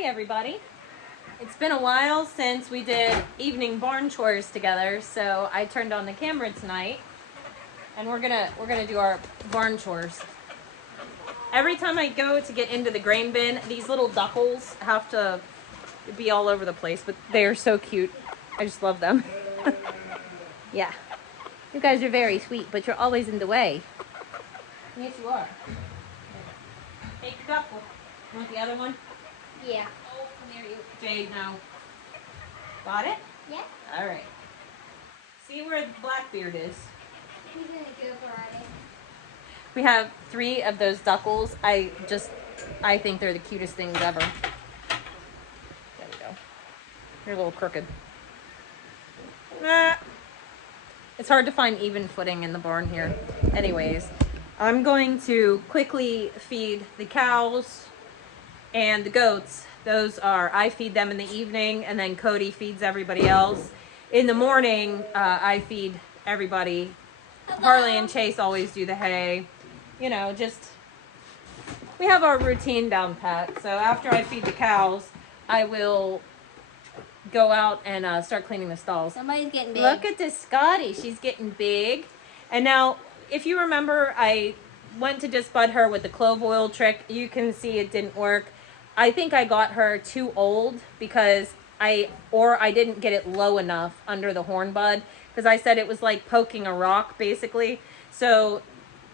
Hi everybody. It's been a while since we did evening barn chores together, so I turned on the camera tonight and we're gonna do our barn chores. Every time I go to get into the grain bin, these little duckles have to be all over the place, but they are so cute. I just love them. Yeah. You guys are very sweet, but you're always in the way. Yes, you are. Take your duckle. You want the other one? Yeah. Oh, come here, you. Jade, now. Got it? Yeah. All right. See where Blackbeard is? He's gonna go Friday. We have 3 of those duckles. I think they're the cutest things ever. There we go. They're a little crooked. It's hard to find even footing in the barn here. Anyways, I'm going to quickly feed the cows and the goats. I feed them in the evening, and then Cody feeds everybody else. In the morning, I feed everybody. Harley and Chase always do the hay. You know, we have our routine down pat. So after I feed the cows, I will go out and start cleaning the stalls. Somebody's getting big. Look at this Scotty. She's getting big. And now, if you remember, I went to just bud her with the clove oil trick. You can see it didn't work. I think I got her too old because I didn't get it low enough under the horn bud, because I said it was like poking a rock basically. So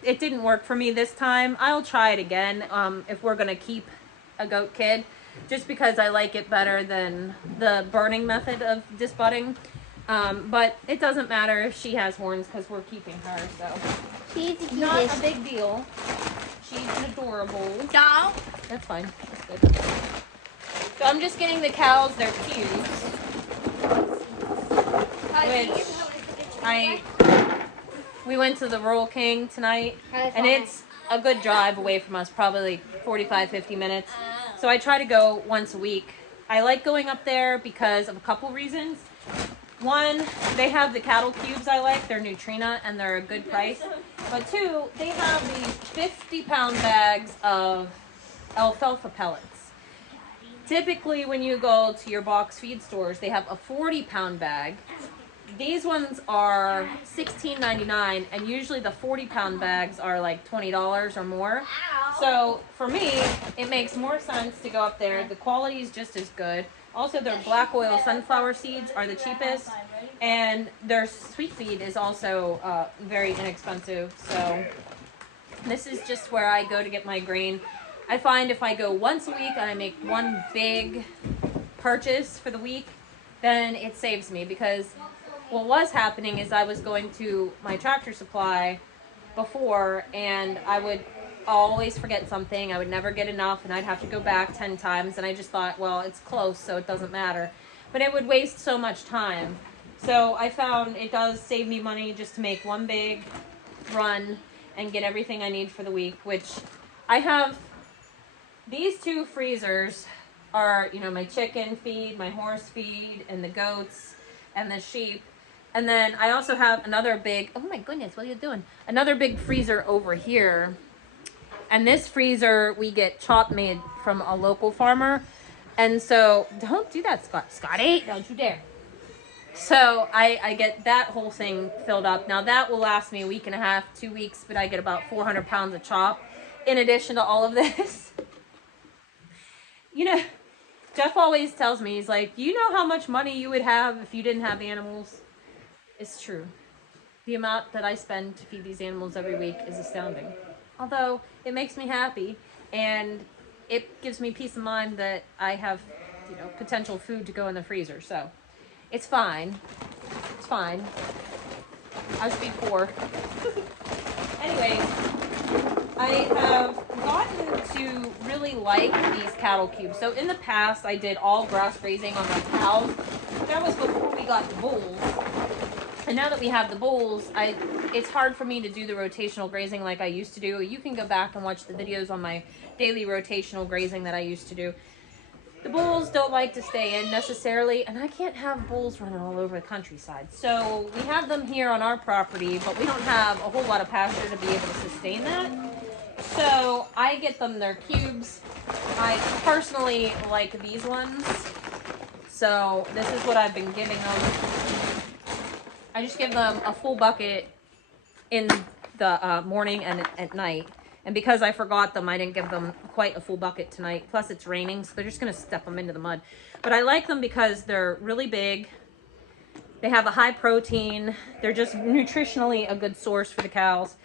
it didn't work for me this time. I'll try it again if we're going to keep a goat kid, just because I like it better than the burning method of disbudding. But it doesn't matter if she has horns because we're keeping her, so She's the not cutest. a big deal. She's an adorable Dog. That's fine. That's good. So I'm just getting the cows their cubes, which we went to the Rural King tonight, and it's a good drive away from us, probably 45-50 minutes. So I try to go once a week. I like going up there because of a couple reasons. One, they have the cattle cubes I like. They're Nutrina and they're a good price. But 2, they have these 50-pound bags of alfalfa pellets. Typically, when you go to your box feed stores, they have a 40-pound bag. These ones are $16.99, and usually the 40-pound bags are like $20 or more. So for me, it makes more sense to go up there. The quality is just as good. Also, their black oil sunflower seeds are the cheapest, and their sweet feed is also very inexpensive. So this is just where I go to get my grain. I find if I go once a week and I make one big purchase for the week, then it saves me, because what was happening is I was going to my Tractor Supply before, and I would always forget something. I would never get enough, and I'd have to go back 10 times, and I just thought, well, it's close, so it doesn't matter. But it would waste so much time. So I found it does save me money just to make one big run and get everything I need for the week, which I have. These 2 freezers are, you know, my chicken feed, my horse feed, and the goats, and the sheep. And then I also have another big, oh my goodness, what are you doing? Another big freezer over here. And this freezer, we get chop made from a local farmer. And so, don't do that, Scotty. Don't you dare. So I get that whole thing filled up. Now that will last me a week and a half, 2 weeks, but I get about 400 pounds of chop in addition to all of this. You know, Jeff always tells me, he's like, you know how much money you would have if you didn't have animals? It's true. The amount that I spend to feed these animals every week is astounding. Although it makes me happy, and it gives me peace of mind that I have, you know, potential food to go in the freezer. So it's fine. It's fine. I should be poor. Anyways, I have gotten to really like these cattle cubes. So in the past, I did all grass grazing on my cows. That was before we got the bulls. And now that we have the bulls, it's hard for me to do the rotational grazing like I used to do. You can go back and watch the videos on my daily rotational grazing that I used to do. The bulls don't like to stay in necessarily, and I can't have bulls running all over the countryside. So we have them here on our property, but we don't have a whole lot of pasture to be able to sustain that. So I get them their cubes, I personally like these ones. So this is what I've been giving them. I just give them a full bucket in the morning and at night. And because I forgot them, I didn't give them quite a full bucket tonight. Plus it's raining, so they're just gonna step them into the mud. But I like them because they're really big. They have a high protein. They're just nutritionally a good source for the cows.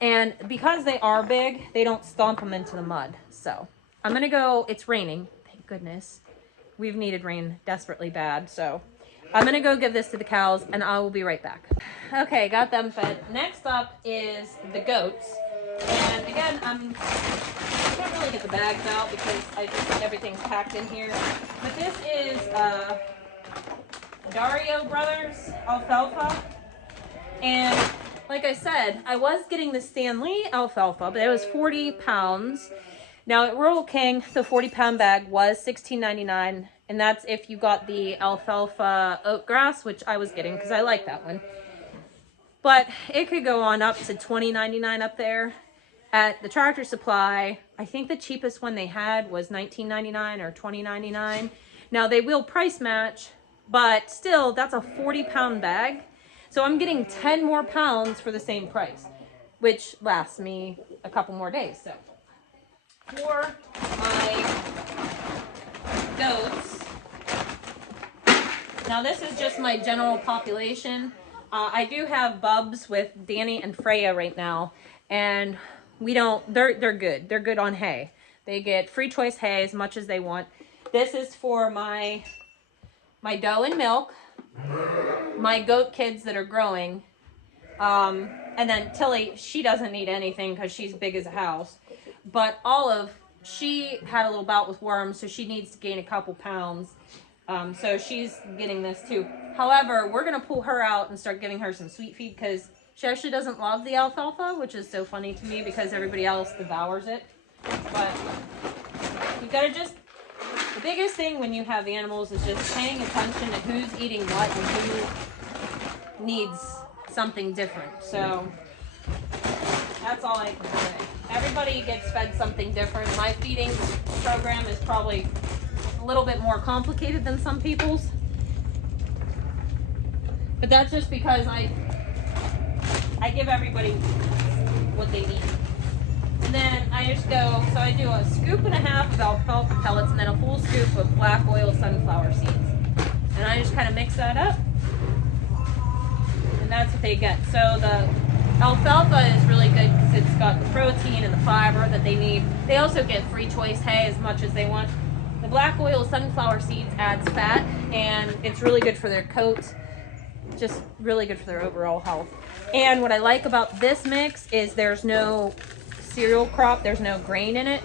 And because they are big, they don't stomp them into the mud. So I'm gonna go, it's raining, thank goodness. We've needed rain desperately bad. So I'm gonna go give this to the cows and I will be right back. Okay, got them fed. Next up is the goats. And again, I can't really get the bags out because everything's packed in here. But this is Dario Brothers alfalfa. And like I said, I was getting the Stanley alfalfa, but it was 40 pounds. Now at Rural King, the 40-pound bag was $16.99, and that's if you got the alfalfa oatgrass, which I was getting because I like that one. But it could go on up to $20.99 up there. At the Tractor Supply, I think the cheapest one they had was $19.99 or $20.99. Now they will price match, but still, that's a 40-pound bag. So I'm getting 10 more pounds for the same price, which lasts me a couple more days. So for my goats, now this is just my general population. I do have Bubs with Danny and Freya right now, and they're good. They're good on hay. They get free choice hay as much as they want. This is for my doe and milk, my goat kids that are growing, and then Tilly, she doesn't need anything because she's big as a house. But Olive, she had a little bout with worms, so she needs to gain a couple pounds. So she's getting this too. However, we're going to pull her out and start giving her some sweet feed because she actually doesn't love the alfalfa, which is so funny to me because everybody else devours it. But you got to the biggest thing when you have animals is just paying attention to who's eating what and who needs something different. So that's all I can say. Everybody gets fed something different. My feeding program is probably a little bit more complicated than some people's. But that's just because I give everybody what they need. And then I just go, so I do a scoop and a half of alfalfa pellets and then a full scoop of black oil sunflower seeds. And I just kind of mix that up. And that's what they get. So the alfalfa is really good because it's got the protein and the fiber that they need. They also get free choice hay as much as they want. The black oil sunflower seeds adds fat, and it's really good for their coat. Just really good for their overall health. And what I like about this mix is there's no cereal crop, there's no grain in it.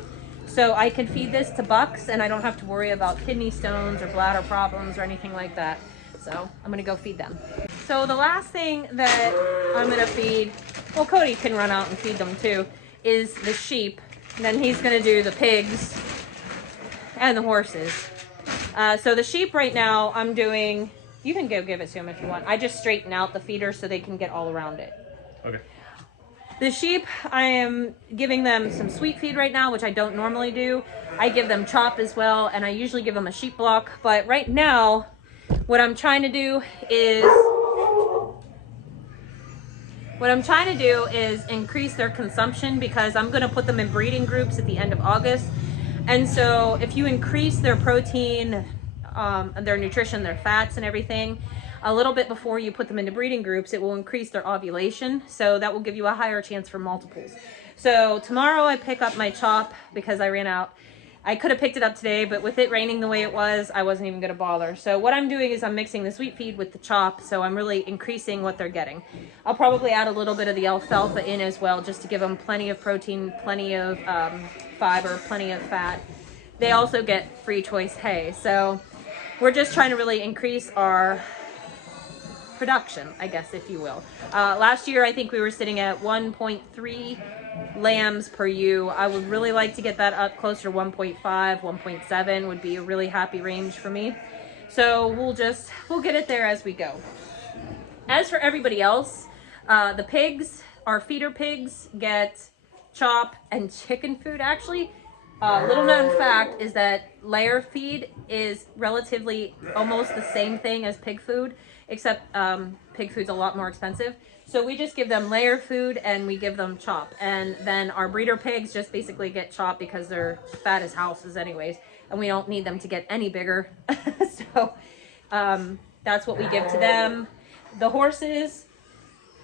So I can feed this to bucks and I don't have to worry about kidney stones or bladder problems or anything like that. So I'm gonna go feed them. So the last thing that I'm gonna feed, well, Cody can run out and feed them too, is the sheep. And then he's gonna do the pigs and the horses. So the sheep right now I'm doing, you can go give it to him if you want. I just straighten out the feeder so they can get all around it. Okay. The sheep, I am giving them some sweet feed right now, which I don't normally do. I give them chop as well, and I usually give them a sheep block. But right now, what I'm trying to do is increase their consumption because I'm going to put them in breeding groups at the end of August. And so if you increase their protein, their nutrition, their fats and everything, a little bit before you put them into breeding groups, it will increase their ovulation. So that will give you a higher chance for multiples. So tomorrow I pick up my chop because I ran out. I could have picked it up today, but with it raining the way it was, I wasn't even going to bother. So what I'm doing is I'm mixing the sweet feed with the chop, so I'm really increasing what they're getting. I'll probably add a little bit of the alfalfa in as well, just to give them plenty of protein, plenty of fiber, plenty of fat. They also get free choice hay. So we're just trying to really increase our production, I guess, if you will. Last year, I think we were sitting at 1.3 lambs per ewe. I would really like to get that up closer to 1.5, 1.7 would be a really happy range for me. So we'll get it there as we go. As for everybody else, the pigs, our feeder pigs, get chop and chicken food. Actually, Little known fact is that layer feed is relatively almost the same thing as pig food, except pig food's a lot more expensive. So we just give them layer food and we give them chop. And then our breeder pigs just basically get chop because they're fat as houses anyways. And we don't need them to get any bigger. So that's what we give to them. The horses,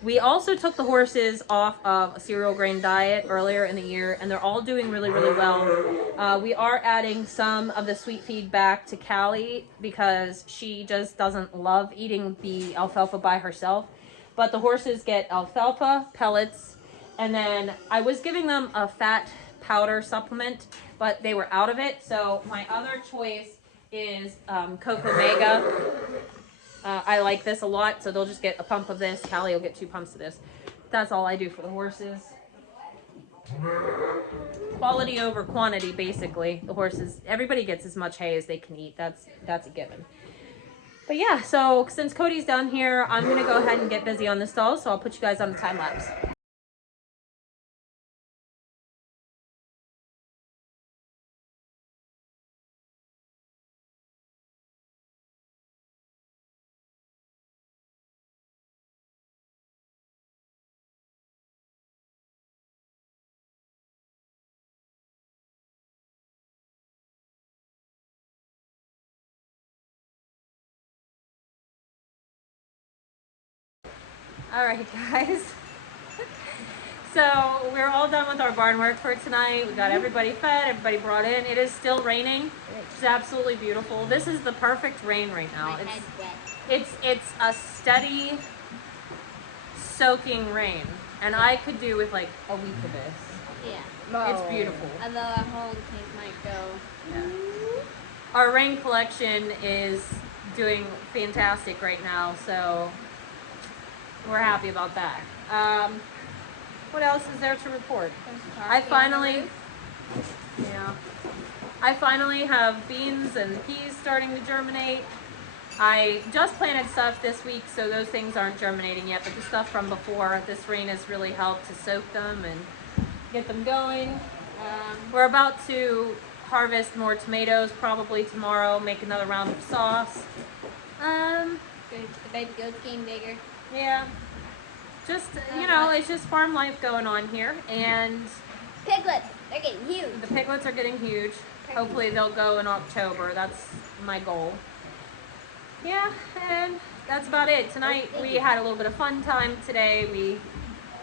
we also took the horses off of a cereal grain diet earlier in the year, and they're all doing really, really well. We are adding some of the sweet feed back to Callie because she just doesn't love eating the alfalfa by herself. But the horses get alfalfa pellets, and then I was giving them a fat powder supplement, but they were out of it. So my other choice is Cocoa Mega. I like this a lot, so they'll just get a pump of this. Callie will get 2 pumps of this. That's all I do for the horses. Quality over quantity, basically. The horses, everybody gets as much hay as they can eat. That's a given. But yeah, so since Cody's down here, I'm going to go ahead and get busy on the stalls, so I'll put you guys on the time lapse. All right, guys. So we're all done with our barn work for tonight. We got everybody fed, everybody brought in. It is still raining, which is absolutely beautiful. This is the perfect rain right now. It's a steady, soaking rain, and I could do with like a week of this. Yeah. It's beautiful. Although a whole tank might go. Yeah. Our rain collection is doing fantastic right now, so we're happy about that. What else is there to report? I finally have beans and peas starting to germinate. I just planted stuff this week, so those things aren't germinating yet, but the stuff from before, this rain has really helped to soak them and get them going. We're about to harvest more tomatoes probably tomorrow, make another round of sauce. The baby goats getting bigger. Yeah. Just, you know, it's just farm life going on here, and Piglets, they're getting huge. the piglets are getting huge. Hopefully they'll go in October. That's my goal. Yeah, and that's about it. Tonight we had a little bit of fun time today.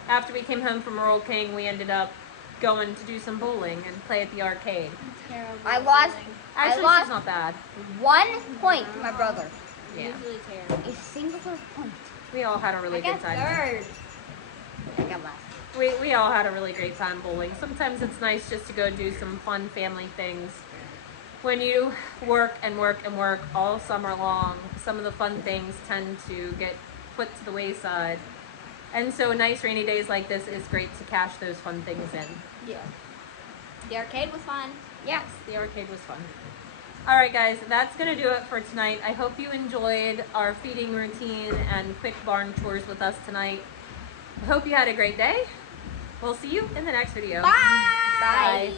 After we came home from Rural King, we ended up going to do some bowling and play at the arcade. Terrible. Actually, she's not bad. 1 point to my brother. Yeah. Usually terrible. A single point. We all had a really good time. Third. I got last. We all had a really great time bowling. Sometimes it's nice just to go do some fun family things. When you work and work and work all summer long, some of the fun things tend to get put to the wayside. And so nice rainy days like this is great to cash those fun things in. Yeah. The arcade was fun. Yes, the arcade was fun. Alright guys, that's going to do it for tonight. I hope you enjoyed our feeding routine and quick barn chores with us tonight. I hope you had a great day. We'll see you in the next video. Bye! Bye.